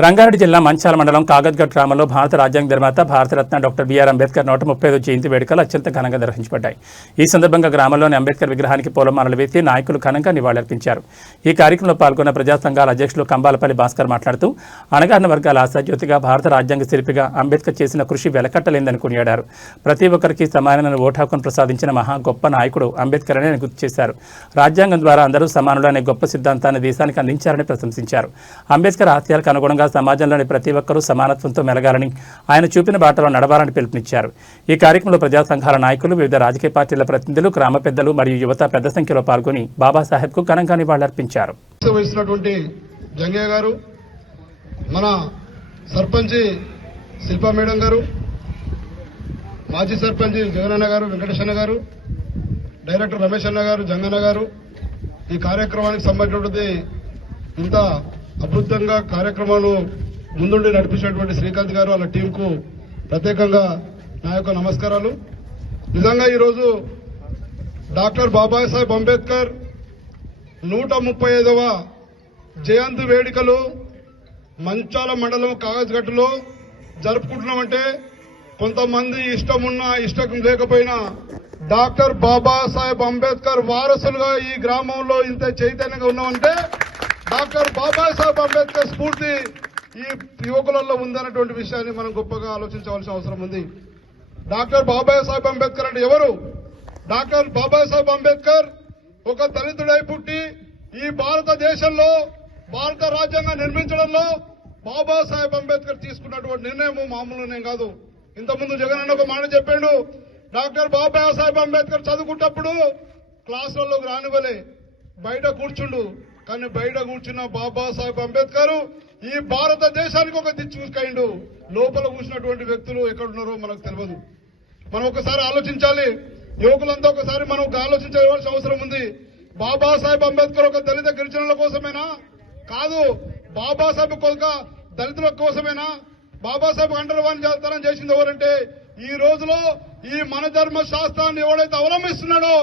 రంగారెడ్డి జిల్లా మంచాల మండలం కాగజ్గఢ్ గ్రామంలో భారత రాజ్యాంగ నిర్మాత భారతరత్న డాక్టర్ బిఆర్ అంబేద్కర్ 135వ జయంతి వేడుకలు అత్యంత ఘనంగా నిర్వహించబడ్డాయి. ఈ సందర్భంగా గ్రామంలోని అంబేద్కర్ విగ్రహానికి పూలమాలలు వేసి నాయకులు ఘనంగా నివాళులర్పించారు. ఈ కార్యక్రమంలో పాల్గొన్న ప్రజా సంఘాల అధ్యక్షులు కంబాలపల్లి భాస్కర్ మాట్లాడుతూ అణగారిన వర్గాల ఆశాజ్యోతిగా భారత రాజ్యాంగ శిల్పిగా అంబేద్కర్ చేసిన కృషి వెలకట్టలేందని కొనియాడారు. ప్రతి ఒక్కరికి సమానమైన ఓటు హక్కును ప్రసాదించిన మహా గొప్ప నాయకుడు అంబేద్కర్ అని గుర్తు చేశారు. రాజ్యాంగం ద్వారా అందరూ సమానులు అనే గొప్ప సిద్ధాంతాన్ని దేశానికి అందించారని ప్రశంసించారు. అంబేద్కర్ ఆశయాలకు అనుగుణంగా సమాజంలోని ప్రతి ఒక్కరూ సమానత్వంతో మెలగాలని, ఆయన చూపిన బాటలో నడవాలని పిలుపునిచ్చారు. ఈ కార్యక్రమంలో ప్రజా సంఘాల నాయకులు, వివిధ రాజకీయ పార్టీల ప్రతినిధులు, గ్రామ పెద్దలు మరియు యువత పెద్ద సంఖ్యలో పాల్గొని బాబాసాహెబ్ కు ఘనంగా నివాళులర్పించారు. జంగయ్య గారు, మన సర్పంచ్ శిల్పా మేడం గారు, మాజీ సర్పంచ్ జగనన్న గారు, వెంకటేశన్న గారు, డైరెక్టర్ రమేష్ అన్న గారు, జంగన్న గారు, ఈ కార్యక్రమానికి సంబంధించినటువంటి ఇంత అద్భుతంగా కార్యక్రమాలు ముందుండి నడిపించినటువంటి శ్రీకాంత్ గారు, వాళ్ళ టీంకు ప్రత్యేకంగా నా యొక్క నమస్కారాలు. నిజంగా ఈరోజు డాక్టర్ బాబాసాహెబ్ అంబేద్కర్ 135వ జయంతి వేడుకలు మంచాల మండలం కాగజ్గఢ్లో జరుపుకుంటున్నామంటే కొంతమంది ఇష్టమున్నా ఇష్టం లేకపోయినా డాక్టర్ బాబాసాహెబ్ అంబేద్కర్ వారసులుగా ఈ గ్రామంలో ఇంత చైతన్యంగా ఉన్నామంటే డాక్టర్ బాబాసాహెబ్ అంబేద్కర్ స్ఫూర్తి ఈ యువకులలో ఉందన్నటువంటి విషయాన్ని మనం గొప్పగా ఆలోచించవలసిన అవసరం ఉంది. డాక్టర్ బాబాసాహెబ్ అంబేద్కర్ అంటే ఎవరు? డాక్టర్ బాబాసాహెబ్ అంబేద్కర్ ఒక దళితుడై పుట్టి ఈ భారతదేశంలో భారత రాజ్యాంగం నిర్మించడంలో బాబాసాహెబ్ అంబేద్కర్ తీసుకున్నటువంటి నిర్ణయం మామూలు నిర్ణయం కాదు. ఇంతకుముందు జగన్ అన్న ఒక మాట చెప్పాడు, డాక్టర్ బాబాసాహెబ్ అంబేద్కర్ చదువుకుంటప్పుడు క్లాసులలోకి రానివ్వలే, బయట కూర్చుండు. కానీ బయట కూర్చున్న బాబాసాహెబ్ అంబేద్కర్ ఈ భారతదేశానికి ఒక దిక్సూచికైండు. లోపల కూర్చున్నటువంటి వ్యక్తులు ఎక్కడున్నారో మనకు తెలియదు. మనం ఒకసారి ఆలోచించాలి, యువకులంతా ఒకసారి మనం ఆలోచించవలసిన అవసరం ఉంది. బాబాసాహెబ్ అంబేద్కర్ ఒక దళిత గిరిజనుల కోసమేనా? కాదు. బాబాసాహెబ్ ఒక దళితుల కోసమేనా? బాబాసాహెబ్ అంటర్వాణి చేసింది ఎవరంటే ఈ రోజులో ఈ మన ధర్మ శాస్త్రాన్ని ఎవడైతే అవలంబిస్తున్నాడో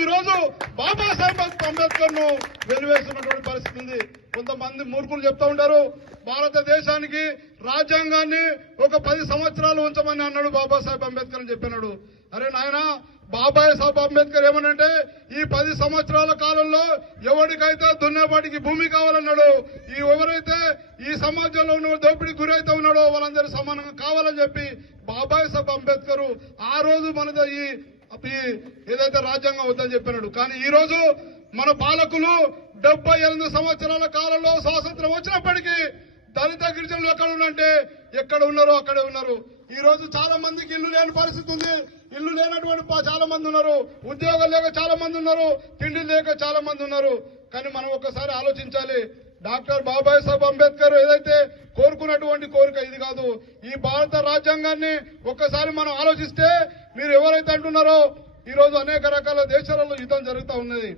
ఈ రోజు బాబాసాహెబ్ అంబేద్కర్ ను వెలివేస్తున్నటువంటి పరిస్థితి ఉంది. కొంతమంది మూర్ఖులు చెప్తా ఉంటారు, భారతదేశానికి రాజ్యాంగాన్ని ఒక 10 సంవత్సరాలు ఉంచమని అన్నాడు బాబాసాహెబ్ అంబేద్కర్ అని చెప్పినాడు. అరే నాయన, బాబాసాహెబ్ అంబేద్కర్ ఏమనంటే ఈ 10 సంవత్సరాల కాలంలో ఎవరికైతే దున్నేపాటికి భూమి కావాలన్నాడో, ఎవరైతే ఈ సమాజంలో ఉన్న దోపిడీకి గురైతే ఉన్నాడో వాళ్ళందరూ సమానంగా కావాలని చెప్పి బాబాసాహెబ్ అంబేద్కర్ ఆ రోజు మనది ఈ ఏదైతే రాజ్యాంగం వద్దని చెప్పినాడు. కానీ ఈ రోజు మన పాలకులు 78 సంవత్సరాల కాలంలో స్వాతంత్రం వచ్చినప్పటికీ దళిత గిరిజనులు ఎక్కడ ఉన్నంటే ఎక్కడ ఉన్నారో అక్కడే ఉన్నారు. ఈ రోజు చాలా మందికి ఇల్లు లేని పరిస్థితి ఉంది. ఇల్లు లేనటువంటి చాలా మంది ఉన్నారు, ఉద్యోగం లేక చాలా మంది ఉన్నారు, తిండి లేక చాలా మంది ఉన్నారు. కానీ మనం ఒకసారి ఆలోచించాలి, డాక్టర్ బాబాసాహెబ్ అంబేద్కర్ ఏదైతే కోరుకున్నటువంటి కోరిక ఇది కాదు. ఈ భారత రాజ్యాంగాన్ని ఒక్కసారి మనం ఆలోచిస్తే మీరు ఎవరైతే అంటున్నారో ఈ రోజు అనేక రకాల దేశాలలో యుద్ధం జరుగుతూ ఉన్నది.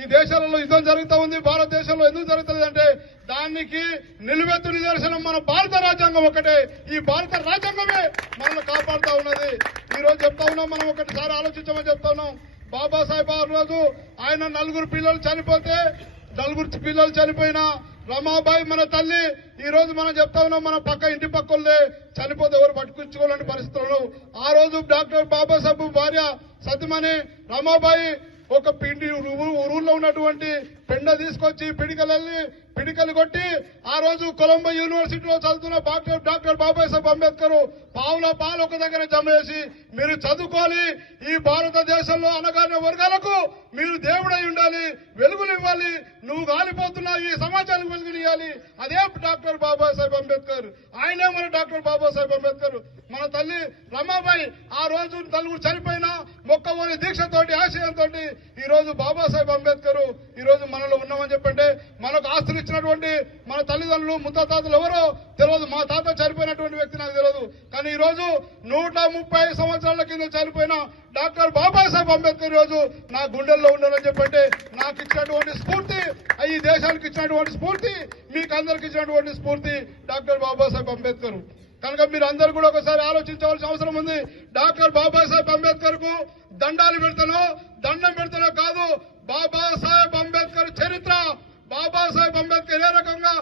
ఈ దేశాలలో యుద్ధం జరుగుతూ ఉంది. భారతదేశంలో ఎందుకు జరుగుతుంది అంటే దానికి నిలువెత్తు నిదర్శనం మన భారత రాజ్యాంగం ఒకటే. ఈ భారత రాజ్యాంగమే మనల్ని కాపాడుతూ ఉన్నది. ఈ రోజు చెప్తా ఉన్నాం, మనం ఒకటిసారి ఆలోచించమని చెప్తా ఉన్నాం. బాబాసాహెబ్ ఆ రోజు ఆయన 4 పిల్లలు చనిపోతే 4 పిల్లలు చనిపోయినా రమాబాయి మన తల్లి ఈ రోజు మనం చెప్తా ఉన్నాం, మన ఇంటి పక్కలే చనిపోతే ఎవరు పట్టుకుంచుకోవాలని పరిస్థితుల్లో ఆ రోజు డాక్టర్ బాబాసాహెబ్ భార్య సతీమణి రమాబాయి ఒక ఊళ్ళో ఉన్నటువంటి పెండ తీసుకొచ్చి పిడికలు కొట్టి ఆ రోజు కొలంబో యూనివర్సిటీలో చదువుతున్న డాక్టర్ బాబాసాహెబ్ అంబేద్కర్ పాలు ఒక దగ్గర జమ చేసి మీరు చదువుకోవాలి, ఈ భారతదేశంలో అనగానే వర్గాలకు మీరు దేవుడై ఉండాలి, వెలుగునివ్వాలి, నువ్వు గాలిపోతున్నా ఈ సమాజానికి వెలుగునివ్వాలి. అదే డాక్టర్ బాబాసాహెబ్ అంబేద్కర్. ఆయనే మన డాక్టర్ బాబాసాహెబ్ అంబేద్కర్. మన తల్లి రమాబాయి ఆ రోజు 4 చనిపోయినా మొక్కవోని దీక్షతోటి ఆశయంతో ఈ రోజు బాబాసాహెబ్ అంబేద్కర్ ఈ రోజు మనలో ఉన్నామని చెప్పంటే మనకు ఆస్తులు ఇచ్చినటువంటి మన తల్లిదండ్రులు ముత్తాతలు ఎవరో తెలియదు. మా తాత చనిపోయినటువంటి వ్యక్తి నాకు తెలియదు. కానీ ఈ రోజు 130 సంవత్సరాల కింద చనిపోయిన డాక్టర్ బాబాసాహెబ్ అంబేద్కర్ రోజు నా గుండెల్లో ఉండాలని చెప్పంటే నాకు ఇచ్చినటువంటి స్ఫూర్తి, ఈ దేశానికి ఇచ్చినటువంటి స్ఫూర్తి, మీకు అందరికి ఇచ్చినటువంటి స్ఫూర్తి డాక్టర్ బాబాసాహెబ్ అంబేద్కర్. కనుక మీరు అందరూ కూడా ఒకసారి ఆలోచించవలసిన అవసరం ఉంది. డాక్టర్ బాబాసాహెబ్ అంబేద్కర్ కు దండం పెడతానో కాదు, బాబాసాహెబ్ అంబేద్కర్ చరిత్ర, బాబాసాహెబ్ అంబేద్కర్ ఏ రకంగా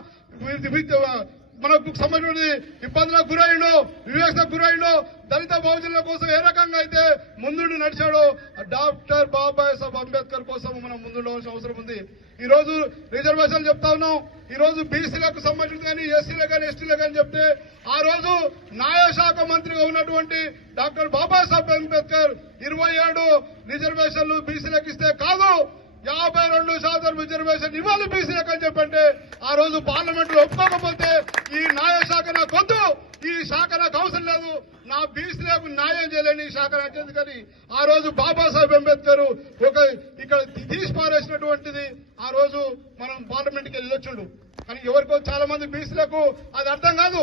మనకు సంబంధించిన ఇబ్బందులకు గురైండు, వివేచనకు గురైండు, దళిత బహుజనుల కోసం ఏ రకంగా అయితే ముందుండి నడిచాడో డాక్టర్ బాబాసాహెబ్ అంబేద్కర్ కోసం మనం ముందుండవలసిన అవసరం ఉంది. ఈ రోజు రిజర్వేషన్ చెప్తా ఉన్నాం. ఈ రోజు బీసీలకు సంబంధించి కానీ ఎస్సీలకు కానీ ఎస్టీలకు కానీ చెప్తే ఆ రోజు న్యాయశాఖ మంత్రిగా ఉన్నటువంటి డాక్టర్ బాబాసాహెబ్ అంబేద్కర్ 27 రిజర్వేషన్లు బీసీలకు ఇస్తే కాదు 52% రిజర్వేషన్ ఇవ్వాలి బీసీలకు అని చెప్పంటే ఆ రోజు పార్లమెంట్ లో ఒప్పుకోకపోతే ఈ న్యాయశాఖ నాకు వద్దు, ఈ శాఖ నాకు అవసరం లేదు, నా బీసీలకు న్యాయం చేయలేని ఈ శాఖ నాకు ఎందుకని ఆ రోజు బాబాసాహెబ్ అంబేద్కర్ ఇక్కడ తీసి పారేసినటువంటిది ఆ రోజు మనం పార్లమెంట్కి వెళ్ళొచ్చుండు. కానీ ఎవరికో చాలా మంది బీసీలకు అది అర్థం కాదు.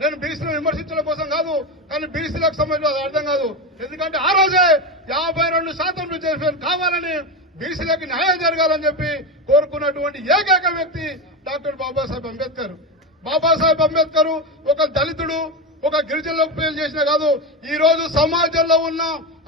నేను బీసీలను విమర్శించడం కోసం కాదు, కానీ బీసీలకు సంబంధించి అది అర్థం కాదు. ఎందుకంటే ఆ రోజే 52% రిజర్వేషన్ కావాలని బీసీలకు న్యాయం జరగాలని చెప్పి కోరుకున్నటువంటి ఏకైక వ్యక్తి డాక్టర్ బాబాసాహెబ్ అంబేద్కర్. బాబాసాహెబ్ అంబేద్కర్ ఒక దళితుడు, ఒక గిరిజనులకు పేరు చేసినా కాదు, ఈ రోజు సమాజంలో ఉన్న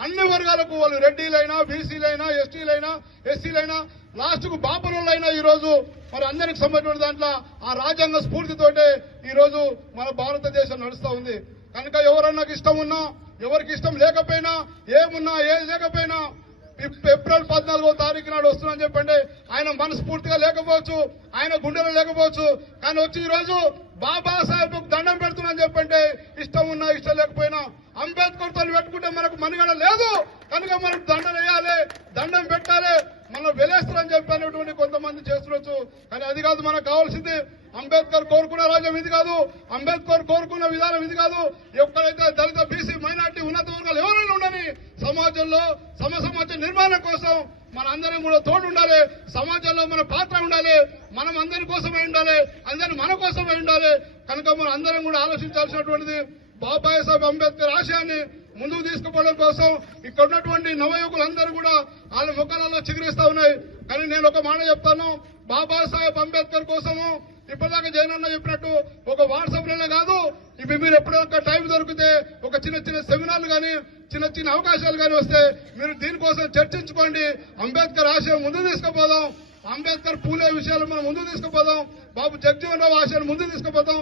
అన్ని వర్గాలకు, వాళ్ళు రెడ్డిలైనా, బీసీలైనా, ఎస్టీలైనా, ఎస్సీలైనా, లాస్ట్ కు బాపనులైనా ఈ రోజు మరి అందరికి సంబంధించిన దాంట్లో ఆ రాజ్యాంగ స్ఫూర్తితోటే ఈ రోజు మన భారతదేశం నడుస్తా ఉంది. కనుక ఎవరన్నా ఇష్టం ఉన్నా, ఎవరికి ఇష్టం లేకపోయినా, ఏమున్నా ఏది లేకపోయినా ఏప్రిల్ 14వ తారీఖు నాడు వస్తున్నాఅని చెప్పండి. ఆయన మనస్ఫూర్తిగా లేకపోవచ్చు, ఆయన గుండెలో లేకపోవచ్చు, కానీ వచ్చి ఈ రోజు బాబాసాహెబ్ దండం పెడుతున్నాని చెప్పంటే ఇష్టం ఉన్నా ఇష్టం లేకపోయినా అంబేద్కర్ తో పెట్టుకుంటే మనకు మనుగడ లేదు. కనుక మనం దండం వేయాలి, దండం పెట్టాలి, మనం వెలేస్తారని చెప్పినటువంటి కొంతమంది చేస్తుండొచ్చు. కానీ అది కాదు మనకు కావాల్సింది. అంబేద్కర్ కోరుకున్న రాజ్యం ఇది కాదు, అంబేద్కర్ కోరుకున్న విధానం ఇది కాదు. ఎక్కడైతే దళిత బీసీ మైనార్టీ ఉన్నత వర్గాలు ఎవరైనా ఉండని సమాజంలో సమాజ నిర్మాణం కోసం మన అందరం కూడా తోడు ఉండాలి, సమాజంలో మన పాత్ర ఉండాలి, మనం అందరి కోసమే ఉండాలి, అందరి మన కోసమే ఉండాలి. కనుక మనం అందరం కూడా ఆలోచించాల్సినటువంటిది బాబాసాహెబ్ అంబేద్కర్ ఆశయాన్ని ముందుకు తీసుకుపోవడం కోసం ఇక్కడ ఉన్నటువంటి నవయువకులందరూ కూడా వాళ్ళ ముఖాలలో చిగురిస్తా ఉన్నాయి. కానీ నేను ఒక మాట చెప్తాను, బాబాసాహెబ్ అంబేద్కర్ కోసము ఇప్పటిదాకా జగనన్న చెప్పినట్టు ఒక వాట్సాప్ లోనే కాదు, ఇవి మీరు ఎప్పుడొక టైం దొరికితే ఒక చిన్న సెమినార్లు కానీ చిన్న అవకాశాలు కానీ వస్తే మీరు దీనికోసం చర్చించుకోండి. అంబేద్కర్ ఆశయం ముందుకు తీసుకుపోదాం, అంబేద్కర్ పూలే విషయాలు మనం ముందుకు తీసుకుపోదాం, బాబు జగజీవన్ రావు ఆశయాన్ని ముందుకు తీసుకుపోతాం.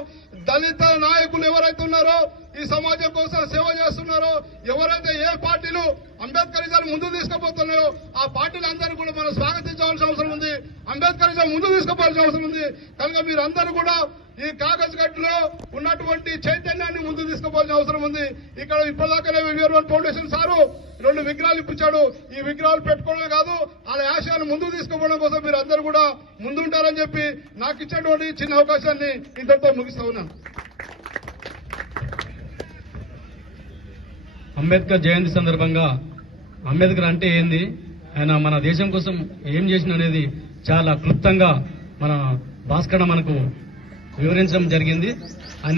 దళిత నాయకులు ఎవరైతే ఉన్నారో, ఈ సమాజం కోసం సేవ చేస్తున్నారో, ఎవరైతే ఏ పార్టీలు అంబేద్కరిజాన్ని ముందుకు తీసుకుపోతున్నారో ఆ పార్టీలందరూ కూడా మనం స్వాగతించాల్సిన అవసరం ఉంది, అంబేద్కరిజం ముందుకు తీసుకుపోవాల్సిన అవసరం ఉంది. కనుక మీరందరూ కూడా ఈ కాగజ్ గట్టులో ఉన్నటువంటి చైతన్యాన్ని ముందుకు తీసుకోవాల్సిన అవసరం ఉంది. ఇక్కడ ఇప్పటిదాకానే వివేర్ ఫౌండేషన్ సారు 2 విగ్రహాలు ఇప్పించాడు. ఈ విగ్రహాలు పెట్టుకోవడమే కాదు, వాళ్ళ ఆశయాన్ని ముందుకు తీసుకుపోవడం కోసం మీరు అందరూ కూడా ముందుంటారని చెప్పి నాకు ఇచ్చినటువంటి చిన్న అవకాశాన్ని ఇంతటితో ముగిస్తా ఉన్నాను. అంబేద్కర్ జయంతి సందర్భంగా అంబేద్కర్ అంటే ఏంది, ఆయన మన దేశం కోసం ఏం చేసిన అనేది చాలా క్లుప్తంగా మన భాస్కర్ మనకు వివరించడం జరిగింది.